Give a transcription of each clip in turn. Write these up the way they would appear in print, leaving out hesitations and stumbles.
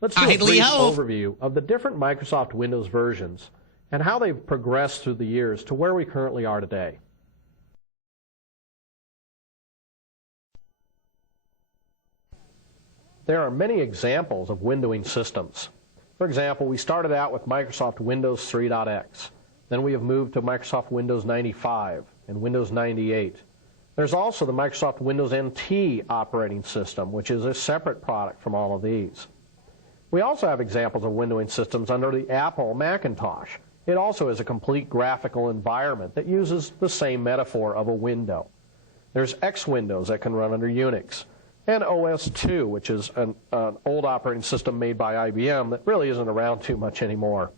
Let's do a brief overview of the different Microsoft Windows versions and how they've progressed through the years to where we currently are today. There are many examples of windowing systems. For example, we started out with Microsoft Windows 3.x. Then we have moved to Microsoft Windows 95 and Windows 98. There's also the Microsoft Windows NT operating system, which is a separate product from all of these. We also have examples of windowing systems under the Apple Macintosh. It also is a complete graphical environment that uses the same metaphor of a window. There's X Windows that can run under Unix, and OS/2, which is an old operating system made by IBM that really isn't around too much anymore.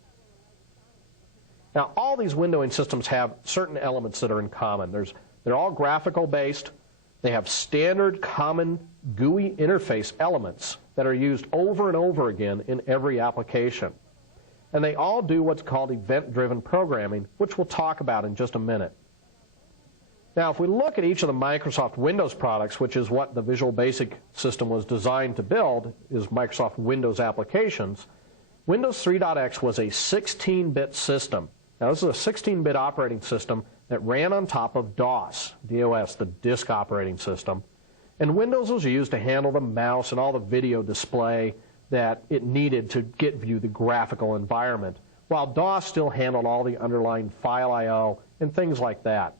Now, all these windowing systems have certain elements that are in common. They're all graphical based. They have standard common GUI interface elements that are used over and over again in every application. And they all do what's called event-driven programming, which we'll talk about in just a minute. Now, if we look at each of the Microsoft Windows products, which is what the Visual Basic system was designed to build, is Microsoft Windows applications, Windows 3.x was a 16-bit system. Now, this is a 16-bit operating system that ran on top of DOS, the disk operating system. And Windows was used to handle the mouse and all the video display that it needed to view the graphical environment, while DOS still handled all the underlying file I/O and things like that.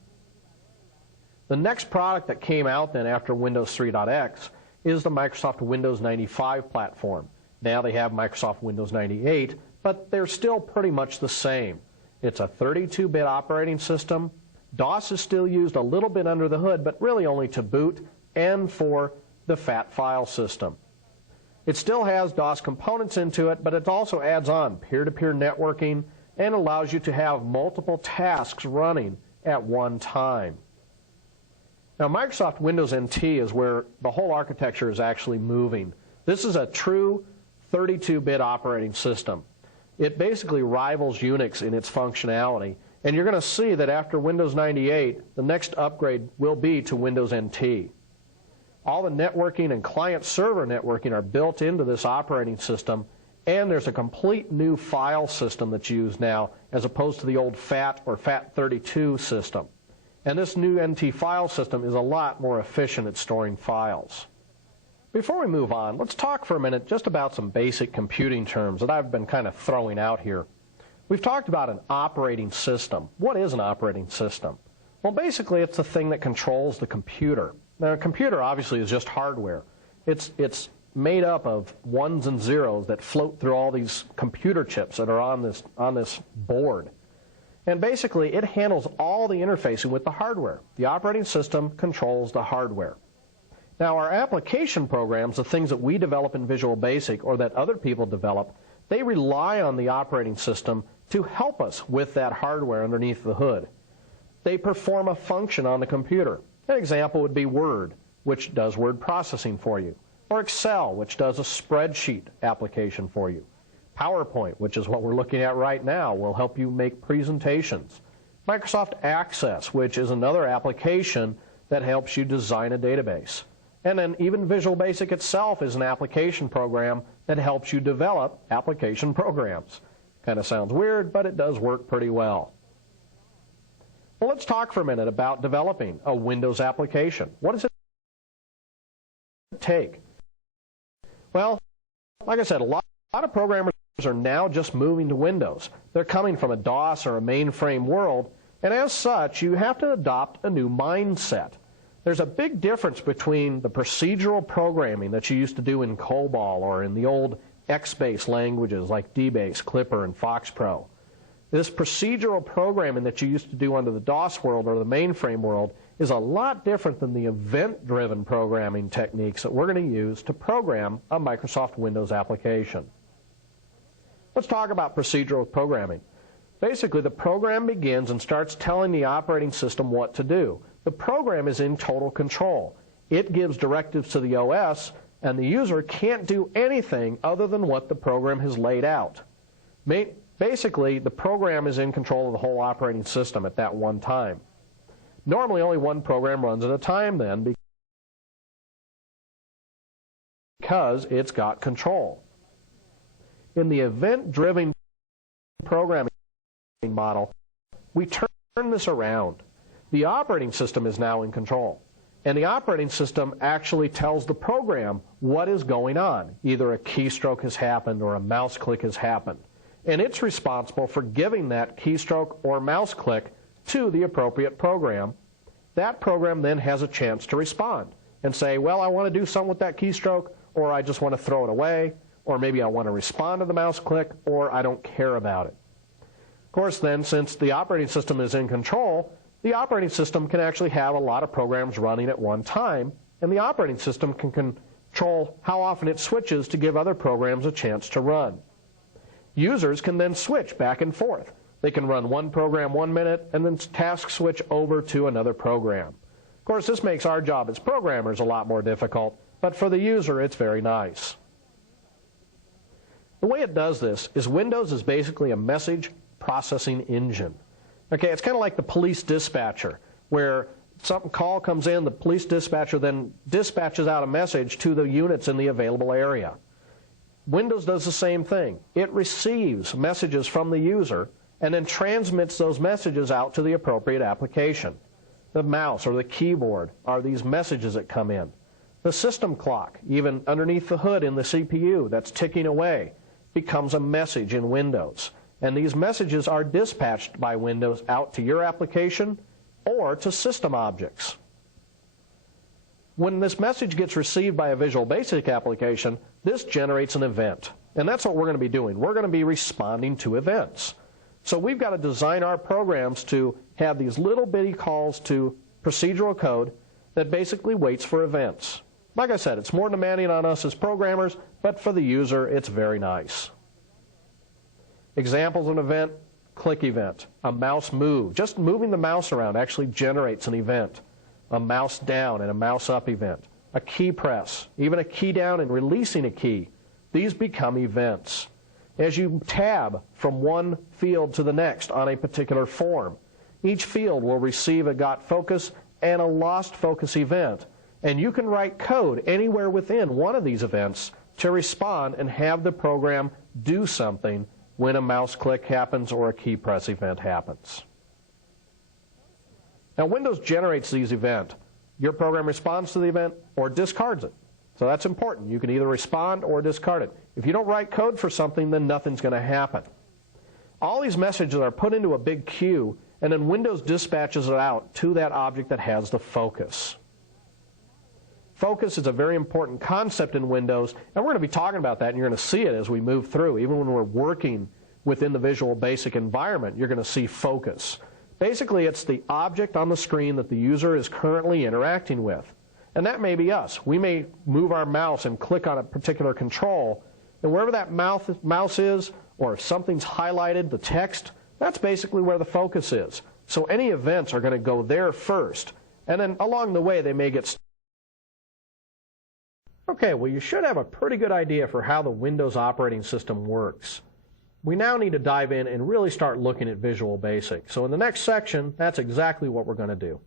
The next product that came out then after Windows 3.x is the Microsoft Windows 95 platform. Now they have Microsoft Windows 98, but they're still pretty much the same. It's a 32-bit operating system. DOS is still used a little bit under the hood, but really only to boot and for the FAT file system. It still has DOS components into it, but it also adds on peer-to-peer networking and allows you to have multiple tasks running at one time. Now, Microsoft Windows NT is where the whole architecture is actually moving. This is a true 32-bit operating system. It basically rivals Unix in its functionality, and you're going to see that after Windows 98, the next upgrade will be to Windows NT. All the networking and client-server networking are built into this operating system, and there's a complete new file system that's used now as opposed to the old FAT or FAT32 system. And this new NT file system is a lot more efficient at storing files. Before we move on, let's talk for a minute just about some basic computing terms that I've been kind of throwing out here. We've talked about an operating system. What is an operating system? Well, basically, it's the thing that controls the computer. Now, a computer obviously is just hardware. It's made up of ones and zeros that float through all these computer chips that are on this board. And basically, it handles all the interfacing with the hardware. The operating system controls the hardware. Now, our application programs, the things that we develop in Visual Basic or that other people develop, they rely on the operating system to help us with that hardware underneath the hood. They perform a function on the computer. An example would be Word, which does word processing for you, or Excel, which does a spreadsheet application for you. PowerPoint, which is what we're looking at right now, will help you make presentations. Microsoft Access, which is another application that helps you design a database. And then even Visual Basic itself is an application program that helps you develop application programs. Kind of sounds weird, but it does work pretty well. Well, let's talk for a minute about developing a Windows application. What does it take? Well, like I said, a lot of programmers are now just moving to Windows. They're coming from a DOS or a mainframe world, and as such, you have to adopt a new mindset. There's a big difference between the procedural programming that you used to do in COBOL or in the old X-based languages like DBase, Clipper, and FoxPro. This procedural programming that you used to do under the DOS world or the mainframe world is a lot different than the event-driven programming techniques that we're going to use to program a Microsoft Windows application. Let's talk about procedural programming. Basically, the program begins and starts telling the operating system what to do. The program is in total control. It gives directives to the OS, and the user can't do anything other than what the program has laid out. Basically, the program is in control of the whole operating system at that one time. Normally, only one program runs at a time then because it's got control. in the event-driven programming model, we turn this around. The operating system is now in control. And the operating system actually tells the program what is going on. Either a keystroke has happened or a mouse click has happened. And it's responsible for giving that keystroke or mouse click to the appropriate program. That program then has a chance to respond and say, well, I want to do something with that keystroke, or I just want to throw it away, or maybe I want to respond to the mouse click, or I don't care about it. Of course, then, since the operating system is in control, the operating system can actually have a lot of programs running at one time, and the operating system can control how often it switches to give other programs a chance to run. Users can then switch back and forth. They can run one program 1 minute and then task switch over to another program. Of course, this makes our job as programmers a lot more difficult, but for the user, it's very nice. The way it does this is Windows is basically a message processing engine. Okay, it's kind of like the police dispatcher, where some call comes in, the police dispatcher then dispatches out a message to the units in the available area. Windows does the same thing. It receives messages from the user and then transmits those messages out to the appropriate application. The mouse or the keyboard are these messages that come in. The system clock, even underneath the hood in the CPU that's ticking away, becomes a message in Windows. And these messages are dispatched by Windows out to your application or to system objects. When this message gets received by a Visual Basic application, this generates an event. And that's what we're going to be doing. We're going to be responding to events. So we've got to design our programs to have these little bitty calls to procedural code that basically waits for events. Like I said, it's more demanding on us as programmers, but for the user, it's very nice. Examples of an event: click event, a mouse move. Just moving the mouse around actually generates an event. A mouse down and a mouse up event. A key press, even a key down and releasing a key. These become events. As you tab from one field to the next on a particular form, each field will receive a got focus and a lost focus event. And you can write code anywhere within one of these events to respond and have the program do something when a mouse click happens or a key press event happens. Now, Windows generates these events. Your program responds to the event or discards it. So that's important. You can either respond or discard it. If you don't write code for something, then nothing's going to happen. All these messages are put into a big queue, and then Windows dispatches it out to that object that has the focus. Focus is a very important concept in Windows, and we're going to be talking about that, and you're going to see it as we move through. Even when we're working within the Visual Basic environment, you're going to see focus. Basically, it's the object on the screen that the user is currently interacting with. And that may be us. We may move our mouse and click on a particular control, and wherever that mouse is, or if something's highlighted, the text, that's basically where the focus is. So any events are going to go there first, and then along the way they may get Okay, well, you should have a pretty good idea for how the Windows operating system works. We now need to dive in and really start looking at Visual Basic. So in the next section, that's exactly what we're going to do.